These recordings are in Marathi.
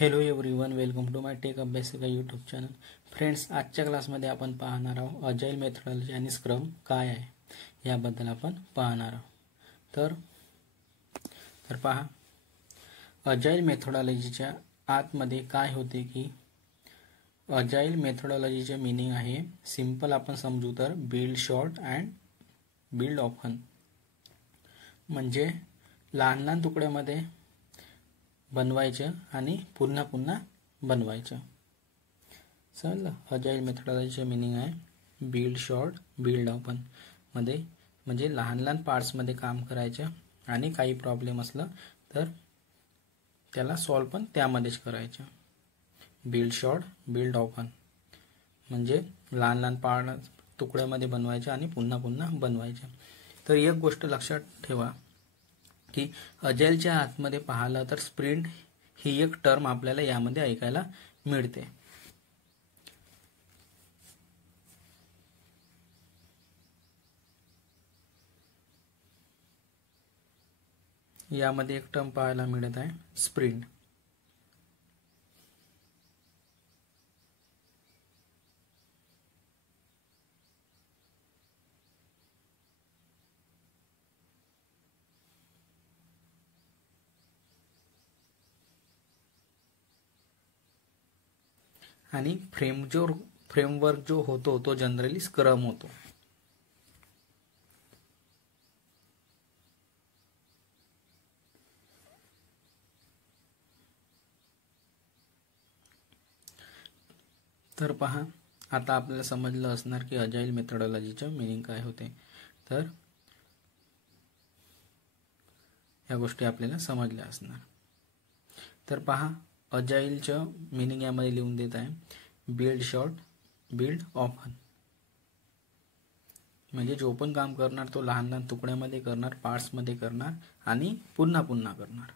Hello everyone, welcome to my tech अभ्यासिका यूट्यूब चॅनल. फ्रेंड्स, आजच्या क्लासमध्ये आपण पाहणार आहोत अजाईल मेथोडॉलॉजी आणि स्क्रम काय आहे याबद्दल आपण पाहणार आहोत. तर पहा, अजाईल मेथोडॉलॉजीच्या आतमध्ये काय होते की अजाईल मेथोडॉलॉजीचे मीनिंग आहे सिंपल आपण समजू तर build short and build often, म्हणजे लहान लहान तुकड्यामध्ये बनवायचं आणि पुन्हा पुन्हा बनवायचं. समजलं? अजाईल मेथोडॉलॉजीचे मीनिंग आहे बिल्ड शॉर्ट बिल्ड ऑफन मध्ये, म्हणजे लहान लहान पार्ट्समध्ये काम करायचं आणि काही प्रॉब्लेम असलं तर त्याला सॉल्व पण त्यामध्येच करायचं. बिल्ड शॉर्ट बिल्ड ऑफन म्हणजे लहान लहान पार्ट तुकड्यामध्ये बनवायचं आणि पुन्हा पुन्हा बनवायचं. तर एक गोष्ट लक्षात ठेवा की अजाईलच्या आतमध्ये पाहिलं तर स्प्रिंट ही एक टर्म आपल्याला यामध्ये ऐकायला मिळते. यामध्ये एक टर्म पाहायला मिळत आहे स्प्रिंट. आणि फ्रेमवर्क जो होतो तो जनरली स्क्रम होतो. तर पहा, आता आपल्याला समजलं असणार की अजाईल मेथोडॉलॉजीचं मीनिंग काय होते. तर या गोष्टी आपल्याला समजल्या असणार. तर पहा, अजाईलचं मीनिंग यामध्ये लिहून देत आहे बिल्ड शॉर्ट बिल्ड ऑफन, म्हणजे जो पण काम करणार तो लहान लहान तुकड्यामध्ये करणार, पार्ट्समध्ये करणार आणि पुन्हा पुन्हा करणार.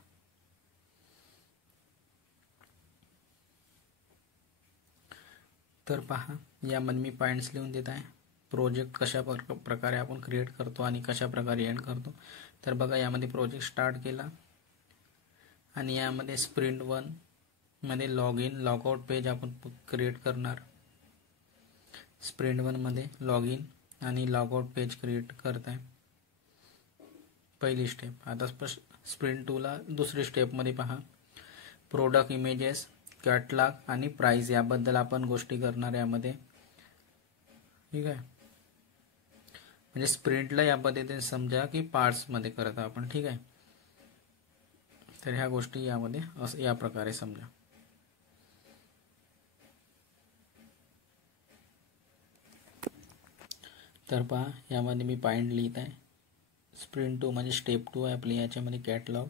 तर पहा, यामध्ये मी पॉइंट्स लिहून देत आहे. प्रोजेक्ट कशा प्रकारे आपण क्रिएट करतो आणि कशा प्रकारे एंड करतो. तर बघा, यामध्ये प्रोजेक्ट स्टार्ट केला आणि यामध्ये स्प्रिंट 1 मध्ये log in log out page आपण क्रिएट करणार. स्प्रिंट 1 मध्ये लॉग इन आणि लॉग आउट पेज क्रिएट करत आहे पहिली स्टेप. आता स्प्रिंट 2 ला दुसरी स्टेपमध्ये पहा, प्रोडक्ट इमेजेस कॅटलॉग आणि प्राइस याबद्दल आपण गोष्टी करणार यामध्ये. ठीक आहे, म्हणजे स्प्रिंटला या पद्धतीने समजा की पार्ट्समध्ये करत आपण. ठीक आहे, तर ह्या गोष्टी यामध्ये या प्रकारे समजा. तर पहा, यामध्ये मी पॉइंट लिहित आहे. स्प्रिंट 2 म्हणजे स्टेप 2 आहे आपली. याच्यामध्ये कॅटलॉग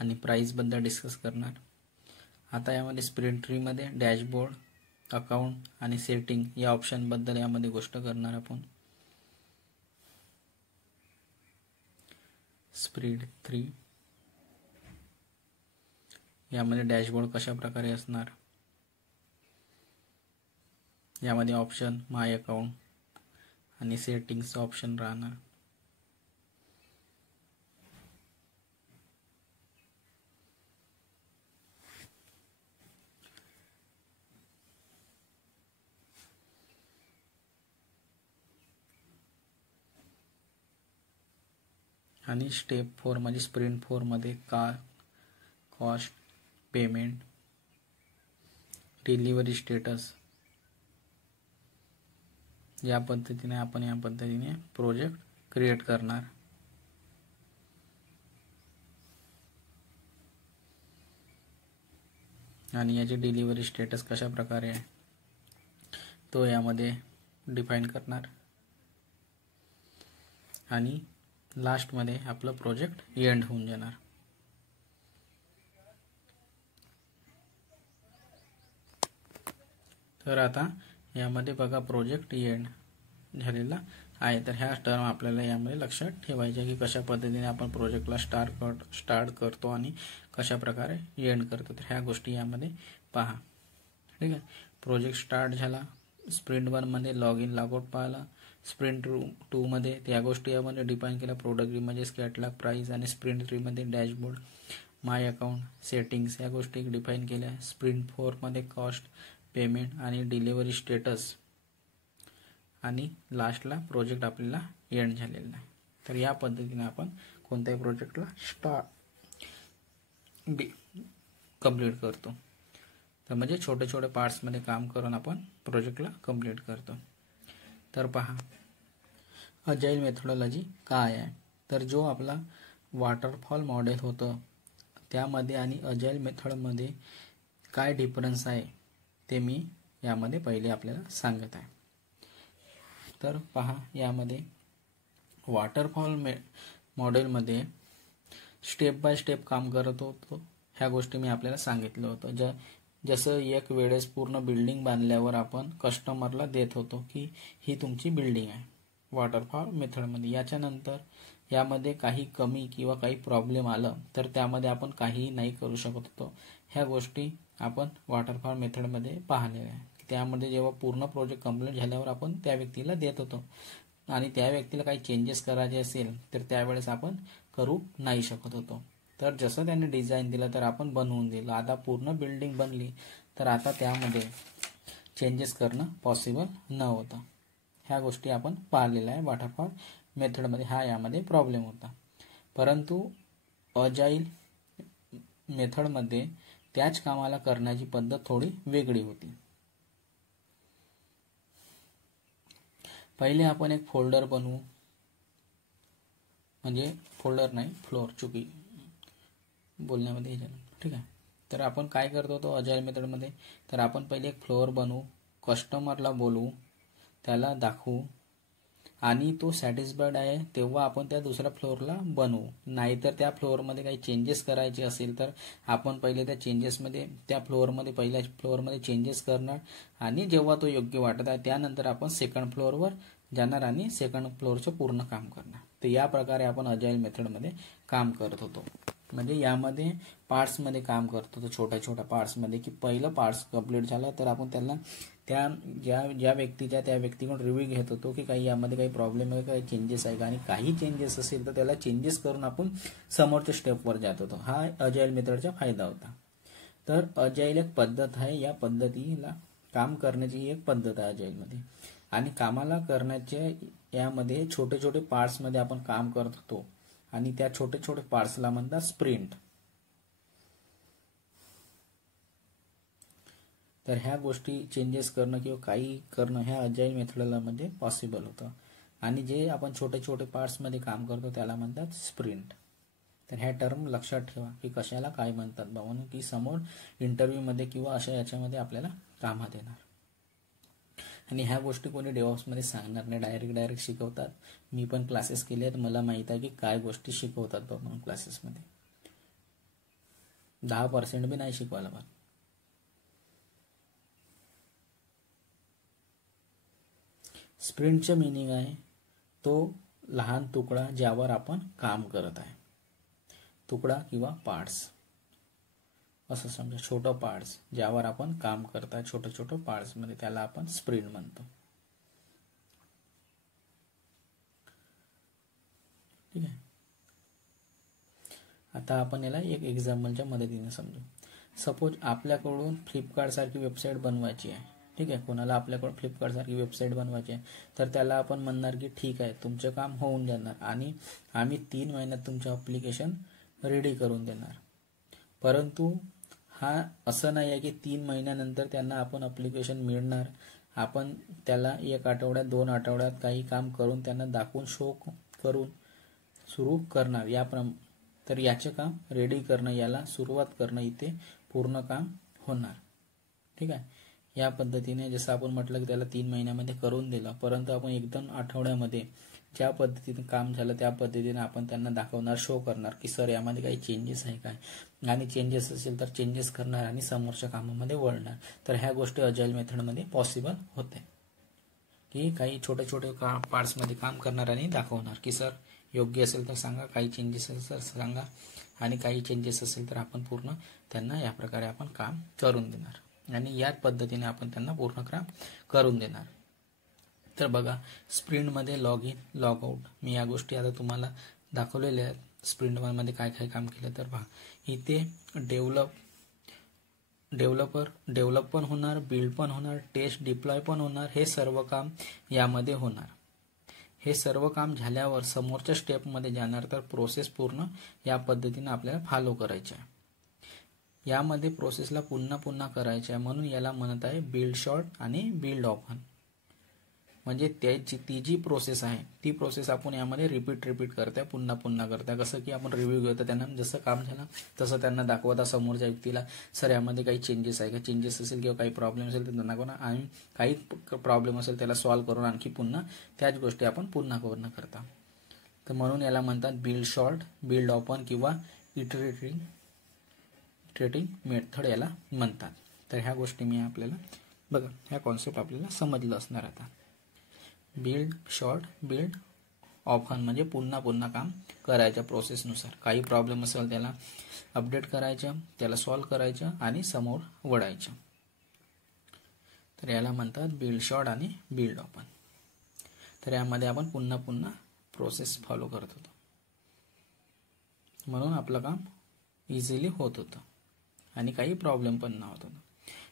आणि प्राइस बद्दल डिस्कस करणार. आता यामध्ये स्प्रिंट 3 मध्ये डॅशबोर्ड, अकाउंट आणि सेटिंग या ऑप्शन बद्दल यामध्ये गोष्ट करणार आपण. स्प्रिंट 3 यामध्ये डॅशबोर्ड कशा प्रकारे असणार, यामध्ये ऑप्शन माय अकाउंट आणि सेटिंग्स ऑप्शन राहणार. आणि स्टेप 4 म्हणजे स्प्रिंट 4 मध्ये कॉस्ट, पेमेंट, डिलिव्हरी स्टेटस या पद्धतीने आपण या पद्धतीने प्रोजेक्ट क्रिएट करणार. आणि याची डिलिव्हरी स्टेटस कशा प्रकारे आहे तो यामध्ये डिफाईन करणार. आणि लास्टमध्ये आपलं प्रोजेक्ट एंड होऊन जाणार. तर आता यामध्ये बघा, प्रोजेक्ट एंड झालेला आहे. तर ह्या टर्म आपल्याला यामध्ये लक्षात ठेवायच्या की कशा पद्धतीने आपण प्रोजेक्टला स्टार्ट करतो आणि कशा प्रकारे एंड करतो. तर ह्या गोष्टी यामध्ये पहा. ठीक आहे, प्रोजेक्ट स्टार्ट झाला, स्प्रिंट 1 मध्ये लॉग इन लॉग आउट पाहिला, स्प्रिंट 2 मध्ये त्या गोष्टी यामध्ये डिफाईन केल्या, प्रोडक्ट इमेजेस कॅटलॉग प्राइस, आणि स्प्रिंट 3 मध्ये डॅशबोर्ड माय अकाउंट, सेटिंग्स या गोष्टी डिफाईन केल्या. स्प्रिंट 4मध्ये कॉस्ट, पेमेंट आणि डिलिव्हरी स्टेटस आणि लास्टला प्रोजेक्ट आपल्याला एंड झालेला आहे. तर या पद्धतीने आपण कोणत्याही प्रोजेक्टला कंप्लीट करतो. तर म्हणजे छोटे छोटे पार्ट्समध्ये काम करून आपण प्रोजेक्टला कंप्लीट करतो. तर पहा अजाईल मेथोडॉलॉजी काय आहे. तर जो आपला वॉटरफॉल मॉडेल होतं त्यामध्ये आणि अजाईल मेथडमध्ये काय डिफरन्स आहे ते मी यामध्ये पहिले आपल्याला सांगत आहे. तर पहा यामध्ये वॉटरफॉल मॉडेलमध्ये स्टेप बाय स्टेप काम करत होतो. ह्या गोष्टी मी आपल्याला सांगितलं होतं. जसं एक वेळेस पूर्ण बिल्डिंग बांधल्यावर आपण कस्टमरला देत होतो की ही तुमची बिल्डिंग आहे वॉटरफॉल मेथडमध्ये. याच्यानंतर यामध्ये काही कमी किंवा काही प्रॉब्लेम आलं तर त्यामध्ये आपण काहीही नाही करू शकत होतो. ह्या गोष्टी आपण वॉटरफॉल मेथडमध्ये पाहिलेल्या आहे. त्यामध्ये जेव्हा पूर्ण प्रोजेक्ट कंप्लीट झाल्यावर आपण त्या व्यक्तीला देत होतो आणि त्या व्यक्तीला काही चेंजेस करायचे असेल तर त्यावेळेस आपण करू नाही शकत होतो. तर जसं त्यांनी डिझाईन दिलं तर आपण बनवून दिलं. आता पूर्ण बिल्डिंग बनली तर आता त्यामध्ये चेंजेस करणं पॉसिबल नव्हतं. ह्या गोष्टी आपण पाहिलेल्या आहे वॉटरफॉल मेथडमध्ये. हा यामध्ये प्रॉब्लेम होता. परंतु अजाईल मेथडमध्ये त्याच कामाला करण्याची पद्धत थोडी वेगळी होती. पहिले आपण एक फोल्डर बनवू, म्हणजे फोल्डर नाही फ्लोर, चुकी बोलण्यामध्ये हे झालं, ठीक आहे. तर आपण काय करतो होतो अजाईल मेथडमध्ये, तर आपण पहिले एक फ्लोअर बनवू, कस्टमरला बोलवू, त्याला दाखवू आणि तो सॅटिस्फाईड आहे तेव्हा आपण त्या दुसऱ्या फ्लोअरला बनवू. नाहीतर त्या फ्लोअरमध्ये काही चेंजेस करायचे असेल तर आपण पहिले त्या चेंजेसमध्ये त्या फ्लोअरमध्ये पहिल्या फ्लोअरमध्ये चेंजेस करणार आणि जेव्हा तो योग्य वाटत आहे त्यानंतर आपण सेकंड फ्लोअरवर जाणार आणि सेकंड फ्लोअरचं पूर्ण काम करणार. तर या प्रकारे आपण अजाईल मेथडमध्ये काम करत होतो. म्हणजे यामध्ये पार्ट्समध्ये काम करत होतो, छोट्या छोट्या पार्ट्समध्ये, की पहिलं पार्ट्स कंप्लीट झालं तर आपण त्यांना त्या ज्या व्यक्तीकडून रिव्ह्यू घेत होतो की काही यामध्ये काही प्रॉब्लेम आहे, काही चेंजेस आहे का, आणि काही चेंजेस असेल तर त्याला चेंजेस करून आपण समोरच्या स्टेपवर जात होतो. हा अजाईल मेथडचा फायदा होता. तर अजाईल एक पद्धत आहे, या पद्धतीला काम करण्याची एक पद्धत आहे अजाईलमध्ये. आणि कामाला करण्याच्या यामध्ये छोटे छोटे पार्ट्समध्ये आपण काम करत होतो आणि त्या छोटे छोटे पार्ट्सला म्हणतात स्प्रिंट. तर ह्या गोष्टी चेंजेस करणं किंवा काही करणं ह्या अजाईल मेथडमध्ये पॉसिबल होतं. आणि जे आपण छोटे छोटे पार्ट्समध्ये काम करतो त्याला म्हणतात स्प्रिंट. तर ह्या टर्म लक्षात ठेवा की कशाला काय म्हणतात बा, म्हणून की समोर इंटरव्ह्यूमध्ये किंवा अशा याच्यामध्ये आपल्याला कामात येणार. आणि ह्या गोष्टी कोणी डेव्हऑप्समध्ये सांगणार नाही, डायरेक्ट शिकवतात. मी पण क्लासेस केले आहेत, मला माहित आहे की काय गोष्टी शिकवतात बा म्हणून क्लासेसमध्ये. 10% बी नाही शिकवायला बा. स्प्रिंटचं मिनिंग आहे तो लहान तुकडा ज्यावर आपण काम करत आहे. तुकडा किंवा पार्ट्स असं समजा, छोटं पार्ट्स ज्यावर आपण काम करत आहे, छोटं छोटं पार्ट्समध्ये, त्याला आपण स्प्रिंट म्हणतो. ठीक आहे. आता आपण याला एक एक्झाम्पलच्या मदतीने समजू. सपोज आपल्याकडून फ्लिपकार्ट सारखी वेबसाईट बनवायची आहे. ठीक आहे, कोणाला आपल्याकडून फ्लिपकार्ट सारखी वेबसाईट बनवायची आहे तर त्याला आपण म्हणणार की ठीक आहे तुमचं काम होऊन जाणार आणि आम्ही 3 महिन्यात तुमचं ॲप्लिकेशन रेडी करून देणार. परंतु हा असं नाही आहे की 3 महिन्यानंतर त्यांना आपण ॲप्लिकेशन मिळणार. आपण त्याला 1 आठवड्यात 2 आठवड्यात काही काम करून त्यांना दाखवून शो करून सुरू करणार. तर याचे काम रेडी करणं, याला सुरुवात करणं, इथे पूर्ण काम होणार. ठीक आहे. या पद्धतीने जसं आपण म्हटलं की त्याला 3 महिन्यामध्ये करून दिलं, परंतु आपण 1-2 आठवड्यामध्ये ज्या पद्धतीने काम झालं त्या पद्धतीने आपण त्यांना दाखवणार, शो करणार की सर यामध्ये काही चेंजेस आहे काय, आणि चेंजेस असेल तर चेंजेस करणार आणि समोरच्या कामामध्ये वळणार. तर ह्या गोष्टी अजाईल मेथडमध्ये पॉसिबल होते की काही छोटे छोटे पार्ट्समध्ये काम करणार आणि दाखवणार की सर योग्य असेल तर सांगा, काही चेंजेस असेल तर सांगा, आणि काही चेंजेस असेल तर आपण पूर्ण त्यांना या प्रकारे आपण काम करून देणार आणि याच पद्धतीने आपण त्यांना पूर्ण काम करून देणार. तर बघा स्प्रिंटमध्ये लॉग इन लॉग आउट, मी या गोष्टी आता तुम्हाला दाखवलेले आहेत स्प्रिंट 1 मध्ये काय काय काम केलं. तर पहा इथे डेव्हलप पण होणार, बिल्ड पण होणार, टेस्ट डिप्लॉय पण होणार. हे सर्व काम यामध्ये होणार. हे सर्व काम झाल्यावर समोरच्या स्टेपमध्ये जाणार. तर प्रोसेस पूर्ण या पद्धतीने आपल्याला फॉलो करायची आहे. यामध्ये प्रोसेसला पुन्हा पुन्हा करायचे आहे, म्हणून याला म्हणत आहे बिल्ड शॉर्ट आणि बिल्ड ऑफन. म्हणजे ती जी प्रोसेस आहे ती प्रोसेस आपण यामध्ये रिपीट करताय, पुन्हा पुन्हा करताय. कसं की आपण रिव्ह्यू घेतो, त्यांना जसं काम झालं तसं त्यांना दाखवता समोरच्या व्यक्तीला, सर यामध्ये काही चेंजेस आहे का, चेंजेस असेल किंवा काही प्रॉब्लेम असेल तर त्यांना कोणा आणि काही प्रॉब्लेम असेल त्याला सॉल्व्ह करून आणखी पुन्हा त्याच गोष्टी आपण पुन्हा करता. तर म्हणून याला म्हणतात बिल्ड शॉर्ट, बिल्ड ऑफन किंवा इटरेटिंग मेथड याला म्हणतात. तर ह्या गोष्टी मी आपल्याला बघा, ह्या कॉन्सेप्ट आपल्याला समजलं असणार. आता बिल्ड शॉर्ट, बिल्ड ऑफन म्हणजे पुन्हा पुन्हा काम करायच्या प्रोसेसनुसार. काही प्रॉब्लेम असेल त्याला अपडेट करायचं, त्याला सॉल्व्ह करायचं आणि समोर वळायचं. तर याला म्हणतात बिल्ड शॉर्ट आणि बिल्ड ऑफन. तर यामध्ये आपण पुन्हा पुन्हा प्रोसेस फॉलो करत होतो, म्हणून आपलं काम इझिली होत होतं आणि काही प्रॉब्लेम पण नव्हता.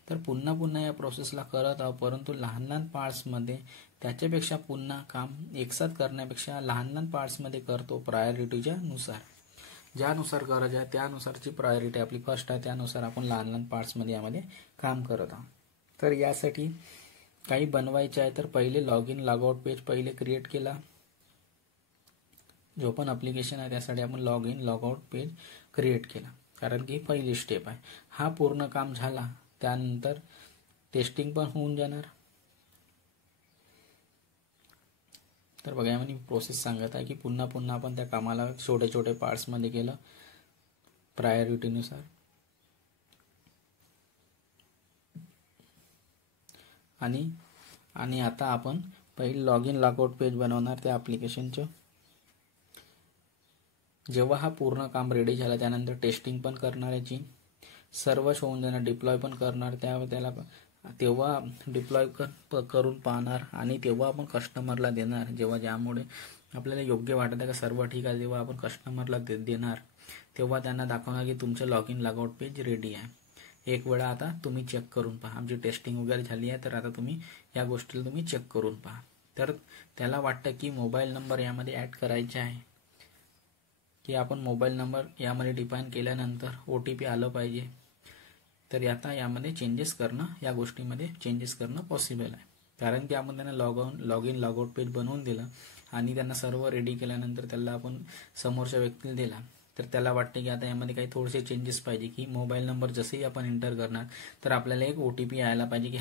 तर पुन्हा पुन्हा या प्रोसेसला करत आहोत, परंतु लहान लहान पार्ट्समध्ये त्याच्यापेक्षा पुन्हा काम एकसाथ करण्यापेक्षा लहान लहान पार्ट्समध्ये करतो प्रायोरिटीच्या नुसार. ज्यानुसार गरज आहे त्यानुसारची प्रायोरिटी आपली फर्स्ट आहे, त्यानुसार आपण लहान लहान पार्ट्समध्ये यामध्ये काम करत आहोत. तर यासाठी काही बनवायचे आहे तर पहिले log in log out page पहिले क्रिएट केला. जो पण ॲप्लिकेशन आहे त्यासाठी आपण log in log out page create केला, कारण की पहिली स्टेप आहे. हा पूर्ण काम झाला त्यानंतर टेस्टिंग पण होऊन जाणार. तर बघा यामध्ये प्रोसेस सांगत आहे की पुन्हा पुन्हा आपण त्या कामाला छोटे छोटे पार्ट्समध्ये केलं प्रायोरिटीनुसार. आणि आता आपण पहिले log in log out page बनवणार त्या ॲप्लिकेशनचं. जेव्हा हा पूर्ण काम रेडी झाला त्यानंतर टेस्टिंग पण करणार याची, सर्वच होऊन जाणार, डिप्लॉय पण करणार. तेव्हा डिप्लॉय करून पाहणार आणि तेव्हा आपण कस्टमरला देणार. ज्यामुळे आपल्याला योग्य वाटत आहे का सर्व ठीक आहे, जेव्हा आपण कस्टमरला देणार तेव्हा त्यांना दाखवणार की तुमचं log in log out page ready आहे. एक वेळा आता तुम्ही चेक करून पहा, आमची टेस्टिंग वगैरे झाली आहे, तर आता तुम्ही या गोष्टीला तुम्ही चेक करून पहा. तर त्याला वाटतं की मोबाईल नंबर यामध्ये ॲड करायचे आहे, की आपण मोबाईल नंबर यामध्ये डिफाईन केल्यानंतर OTP आलं पाहिजे. तर आता यामध्ये चेंजेस करणं, या गोष्टीमध्ये चेंजेस करणं पॉसिबल आहे, कारण की आपण त्यांना log in log out page बनवून दिलं आणि त्यांना सर्व रेडी केल्यानंतर त्याला आपण समोरच्या व्यक्तीला दिला. तर त्याला वाटते की आता यामध्ये काही थोडेसे चेंजेस पाहिजे, की मोबाईल नंबर जसेही आपण एंटर करणार तर आपल्याला एक OTP यायला पाहिजे की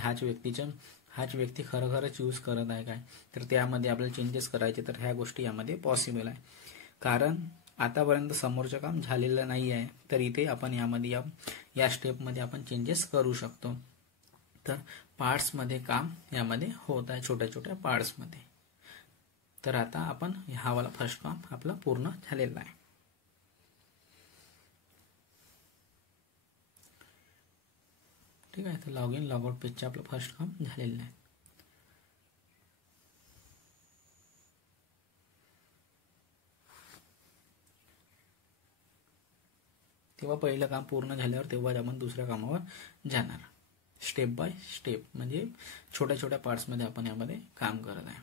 हाच व्यक्ती खरोखरच यूज करत आहे काय. तर त्यामध्ये आपल्याला चेंजेस करायचे. तर ह्या गोष्टी यामध्ये पॉसिबल आहे, कारण आतापर्यंत समोरचं काम झालेलं नाही आहे. तर इथे आपण यामध्ये या स्टेपमध्ये आपण चेंजेस करू शकतो. तर पार्ट्समध्ये काम यामध्ये होत आहे, छोट्या छोट्या पार्ट्समध्ये. तर आता आपण हा वाला फर्स्ट काम आपलं पूर्ण झालेलं आहे. ठीक आहे, तर लॉग इन लॉग आउट पेजचं आपलं फर्स्ट काम झालेलं आहे. तेव्हा पहिलं काम पूर्ण झाल्यावर तेव्हाच आपण दुसऱ्या कामावर जाणार. स्टेप बाय स्टेप म्हणजे छोट्या छोट्या पार्ट्समध्ये आपण यामध्ये काम करत आहे.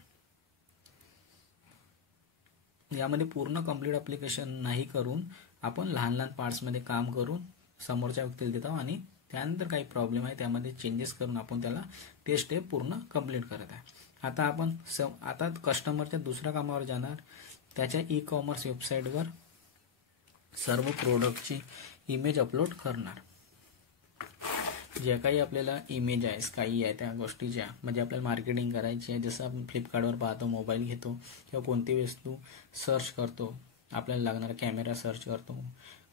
यामध्ये पूर्ण कंप्लीट ॲप्लिकेशन नाही करून आपण लहान लहान पार्ट्समध्ये काम करून समोरच्या व्यक्तीला देतो आणि त्यानंतर काही प्रॉब्लेम आहे त्यामध्ये चेंजेस करून आपण त्याला ते स्टेप पूर्ण कंप्लीट करत आहे. आता आपण आता कस्टमरच्या दुसऱ्या कामावर जाणार. त्याच्या ई-कॉमर्स वेबसाईटवर सर्व प्रोडक्टची इमेज अपलोड करणार. ज्या काही आपल्याला इमेज आहे, काही आहे त्या गोष्टीच्या, म्हणजे आपल्याला मार्केटिंग करायची आहे. जसं आपण फ्लिपकार्टवर पाहतो, मोबाईल घेतो किंवा कोणती वस्तू सर्च करतो, आपल्याला लागणारा कॅमेरा सर्च करतो,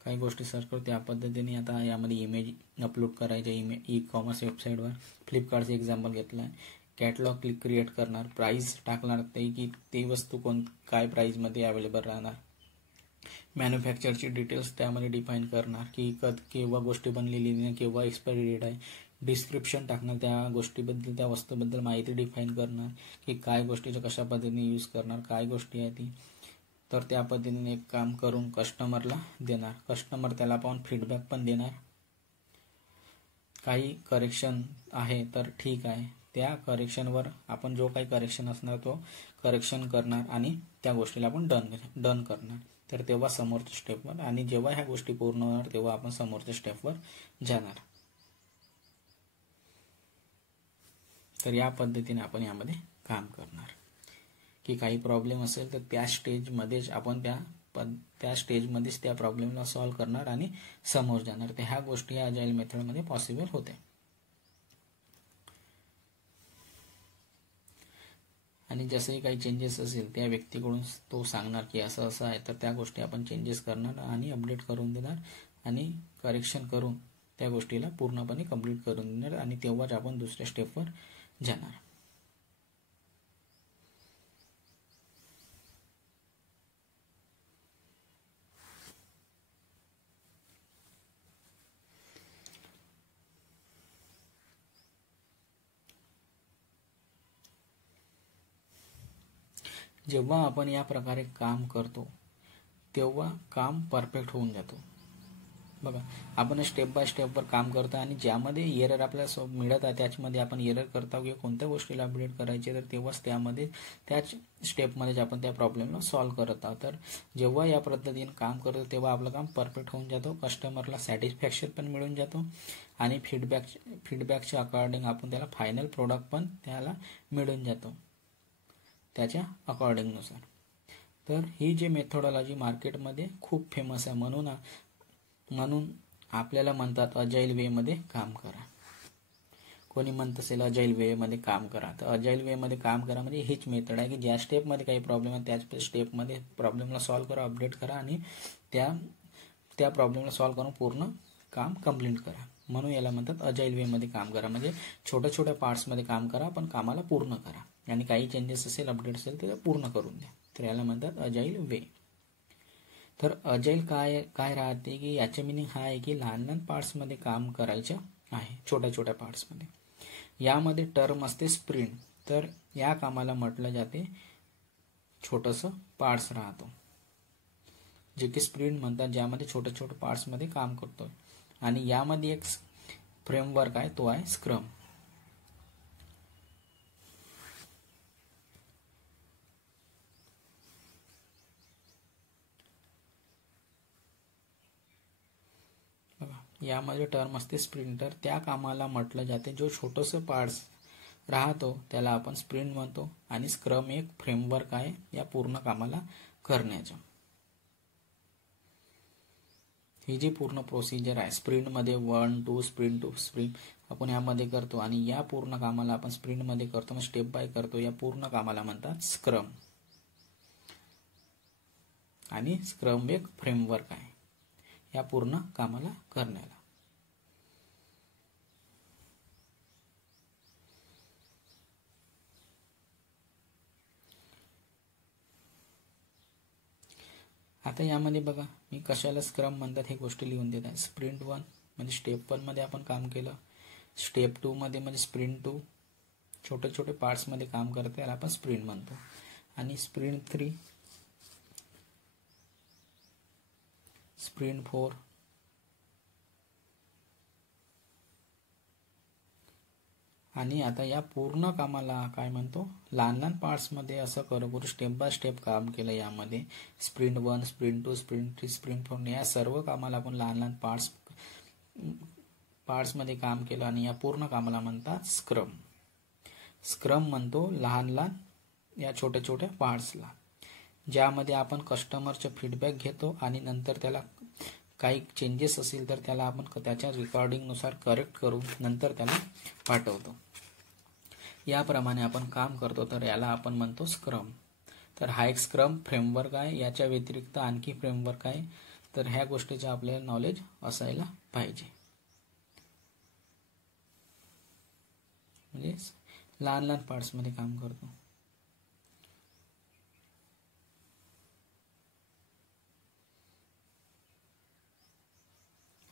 काही गोष्टी सर्च करतो, त्या पद्धतीने आता यामध्ये इमेज अपलोड करायच्या. ई-कॉमर्स वेबसाईटवर फ्लिपकार्टचं एक्झाम्पल घेतलं आहे. कॅटलॉग क्रिएट करणार, प्राईस टाकणार ते की ती वस्तू काय प्राईजमध्ये अवेलेबल राहणार, मॅन्युफॅक्चरची डिटेल्स त्यामध्ये डिफाईन करणार की केव्हा गोष्टी बनलेली, केव्हा एक्सपायरी डेट आहे, डिस्क्रिप्शन टाकणार त्या गोष्टीबद्दल, त्या वस्तूबद्दल माहिती डिफाईन करणार की काय गोष्टीचं कशा पद्धतीने यूज करणार, काय गोष्टी आहे ती, तर त्या पद्धतीने एक काम करून कस्टमरला देणार. कस्टमर त्याला पाहून फीडबॅक पण देणार. काही करेक्शन आहे तर ठीक आहे, त्या करेक्शनवर आपण जो काही करेक्शन असणार तो करेक्शन करणार आणि त्या गोष्टीला आपण डन करणार. तर तेव्हा समोरच्या स्टेपवर, आणि जेव्हा ह्या गोष्टी पूर्ण होणार तेव्हा आपण समोरच्या स्टेपवर जाणार. तर या पद्धतीने आपण यामध्ये काम करणार की काही प्रॉब्लेम असेल तर त्या स्टेजमध्येच आपण त्या स्टेजमध्येच त्या प्रॉब्लेमला सॉल्व्ह करणार आणि समोर जाणार. तर ह्या गोष्टी या अजाईल मेथडमध्ये पॉसिबल होते. आणि जसंही काही चेंजेस असेल त्या व्यक्तीकडून तो सांगणार की असं असं आहे, तर त्या गोष्टी आपण चेंजेस करणार आणि अपडेट करून देणार आणि करेक्शन करून त्या गोष्टीला पूर्णपणे कंप्लीट करून देणार आणि तेव्हाच आपण दुसऱ्या स्टेपवर जाणार. जेव्हा आपण या प्रकारे काम करतो तेव्हा काम परफेक्ट होऊन जातो. बघा, आपण स्टेप बाय स्टेपवर काम करतो आणि ज्यामध्ये एरर आपल्याला मिळत आहे त्याच्यामध्ये आपण एरर करता किंवा कोणत्या गोष्टीला अपडेट करायची तर तेव्हाच त्याच स्टेपमध्येच आपण त्या प्रॉब्लेमला सॉल्व्ह करत आहोत. तर जेव्हा या पद्धतीने काम करतो तेव्हा आपलं काम परफेक्ट होऊन जातो, कस्टमरला सॅटिस्फॅक्शन पण मिळून जातो आणि फीडबॅकच्या अकॉर्डिंग आपण त्याला फायनल प्रोडक्ट पण त्याला मिळून जातो त्याच्या अकॉर्डिंगनुसार. तर ही जी मेथोडॉलॉजी मार्केटमध्ये खूप फेमस आहे, म्हणून आपल्याला म्हणतात अजाईल वेमध्ये काम करा. कोणी म्हणत असेल अजाईल वेमध्ये काम करा, तर अजाईल वेमध्ये काम करा म्हणजे हीच मेथड आहे की ज्या स्टेपमध्ये काही प्रॉब्लेम आहे त्याच स्टेपमध्ये प्रॉब्लेमला सॉल्व्ह करा, अपडेट करा आणि त्या प्रॉब्लेमला सॉल्व्ह करून पूर्ण काम कंप्लीट करा. म्हणून याला म्हणतात अजाईल वेमध्ये काम करा. म्हणजे छोट्या छोट्या पार्ट्समध्ये काम करा पण कामाला पूर्ण करा आणि काही चेंजेस असेल, अपडेट असेल ते पूर्ण करून द्या. तर याला म्हणतात अजाईल वे. तर अजाईल काय राहते की याचे मिनिंग हा आहे की लहान लहान पार्ट्समध्ये काम करायचं आहे, छोट्या छोट्या पार्ट्समध्ये. यामध्ये टर्म असते स्प्रिंट. तर या कामाला म्हटलं जाते छोटंसं पार्ट्स राहतो जे की स्प्रिंट म्हणतात, ज्यामध्ये छोट्या छोट्या पार्ट्समध्ये काम करतो. आणि यामध्ये एक फ्रेमवर्क आहे, तो आहे स्क्रम. यामध्ये टर्म असते स्प्रिंटर. त्या कामाला म्हटलं जाते जो छोटंसं पार्ट्स राहतो त्याला आपण स्प्रिंट म्हणतो आणि स्क्रम एक फ्रेमवर्क आहे या पूर्ण कामाला करण्याचं. ही जी पूर्ण प्रोसिजर आहे स्प्रिंटमध्ये 1 2 स्प्रिंट आपण यामध्ये करतो आणि या पूर्ण कामाला आपण स्प्रिंटमध्ये करतो, मग स्टेप बाय करतो. या पूर्ण कामाला म्हणतात स्क्रम आणि स्क्रम एक फ्रेमवर्क आहे या पूर्ण कामाला करण्याला. आता यामध्ये बघा मी कशाला स्क्रम म्हणतात हे गोष्टी लिहून देत आहे. स्प्रिंट 1 म्हणजे स्टेप 1 मध्ये आपण काम केलं, स्टेप 2 मध्ये म्हणजे स्प्रिंट 2 छोटे छोटे पार्ट्समध्ये काम करते याला आपण स्प्रिंट म्हणतो. आणि स्प्रिंट 3, स्प्रिंट 4, आणि आता या पूर्ण कामाला काय म्हणतो, लहान लहान पार्ट्समध्ये असं करू स्टेप बाय स्टेप काम केलं. यामध्ये स्प्रिंट 1, स्प्रिंट 2, स्प्रिंट 3, स्प्रिंट 4 या सर्व कामाला आपण लहान लहान पार्ट्समध्ये काम केलं आणि या पूर्ण कामाला म्हणतात स्क्रम. स्क्रम म्हणतो लहान लहान या छोट्या छोट्या पार्ट्सला, ज्यामध्ये आपण कस्टमरचे फीडबॅक घेतो आणि नंतर त्याला काही चेंजेस असेल तर त्याला आपण त्याच्या रेकॉर्डिंगनुसार करेक्ट करून नंतर त्याला पाठवतो. याप्रमाणे आपण काम करतो, तर याला आपण म्हणतो स्क्रम. तर हा एक स्क्रम फ्रेमवर्क आहे. याच्या व्यतिरिक्त आणखी फ्रेमवर्क आहे. तर ह्या गोष्टीचं आपल्याला नॉलेज असायला पाहिजे. म्हणजे लहान लहान पार्ट्समध्ये काम करतो.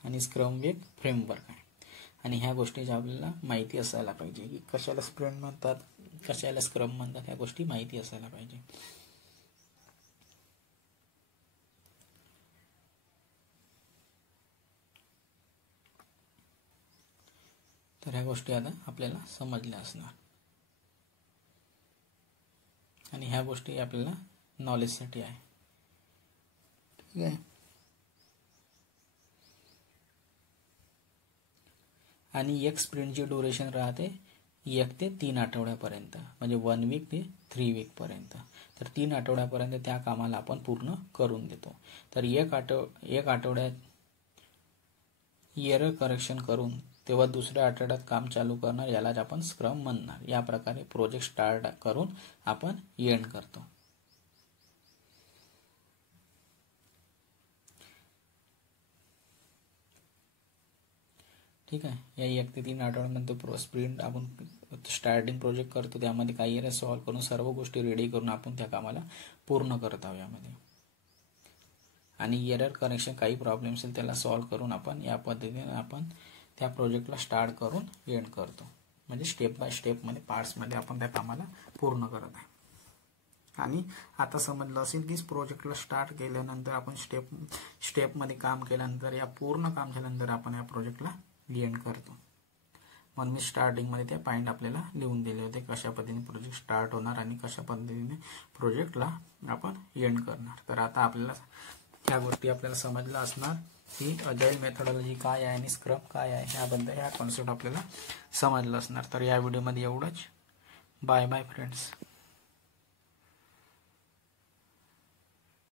आणि स्क्रम एक फ्रेमवर्क आहे आणि ह्या गोष्टीची आपल्याला माहिती असायला पाहिजे की कशाला स्प्रिंट म्हणतात, कशाला स्क्रम म्हणतात, ह्या गोष्टी माहिती असायला पाहिजे. तर ह्या गोष्टी आता आपल्याला समजल्या असणार आणि ह्या गोष्टी आपल्याला नॉलेजसाठी आहे. ठीक आहे. आणि एक स्प्रिंटची ड्युरेशन राहते 1 ते 3 आठवड्यापर्यंत, म्हणजे 1 वीक ते 3 वीकपर्यंत. तर 3 आठवड्यापर्यंत त्या कामाला आपण पूर्ण करून देतो. तर एक आठवड्यात एरर करेक्शन करून तेव्हा दुसऱ्या आठवड्यात काम चालू करणार, यालाच आपण स्क्रम म्हणणार. या प्रकारे प्रोजेक्ट स्टार्ट करून आपण एंड करतो. ठीक आहे. या 1 ते 3 आठवड्यानंतर स्प्रिंट आपण स्टार्टिंग प्रोजेक्ट करतो, त्यामध्ये काही एरर सॉल्व्ह करून सर्व गोष्टी रेडी करून आपण त्या कामाला पूर्ण करत आहोत यामध्ये. आणि एरर कनेक्शन काही प्रॉब्लेम असेल त्याला सॉल्व्ह करून आपण या पद्धतीने आपण त्या प्रोजेक्टला स्टार्ट करून एंड करतो. म्हणजे स्टेप बाय स्टेपमध्ये पार्ट्समध्ये आपण त्या कामाला पूर्ण करत आहे. आणि आता समजलं असेल की प्रोजेक्टला स्टार्ट केल्यानंतर आपण स्टेपमध्ये काम केल्यानंतर या पूर्ण काम झाल्यानंतर आपण या प्रोजेक्टला एंड करतो. म्हणून मी स्टार्टिंगमध्ये ते पॉईंट आपल्याला लिहून दिले होते, कशा पद्धतीने प्रोजेक्ट स्टार्ट होणार आणि कशा पद्धतीने प्रोजेक्टला आपण एंड करणार. तर आता आपल्याला ह्या गोष्टी आपल्याला समजल्या असणार की अजाईल मेथोडॉलॉजी काय आहे आणि स्क्रम काय आहे, ह्याबद्दल ह्या कॉन्सेप्ट आपल्याला समजलं असणार. तर या व्हिडिओमध्ये एवढंच. Bye bye friends.